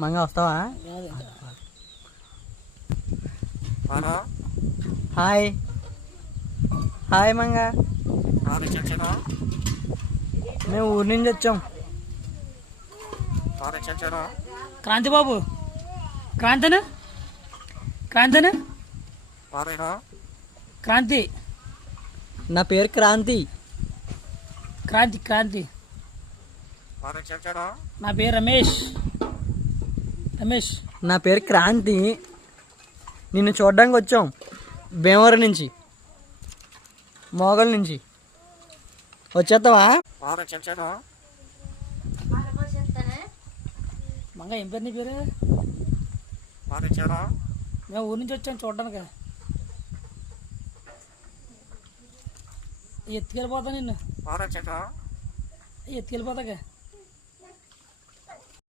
మంగ వస్తావా? Hi hi Manga, మేము ఊరి నుంచి వచ్చాం. క్రాంతి బాబు, క్రాంతను క్రాంతను క్రాంతి, నా పేరు క్రాంతి. క్రాంతి క్రాంతి. నా పేరు రమేష్. రమేష్. నా పేరు క్రాంతి. నిన్ను చూడడానికి వచ్చాం భీమవరం నుంచి, మోగల్ నుంచి. వచ్చేస్తావా? మంగ ఏం పేరు నీ పేరు? మేము ఊరి నుంచి వచ్చాం చూడడానికి. ఎత్తుకెళ్ళిపోతా నిన్ను, ఎత్తుకెళ్ళిపోతాక.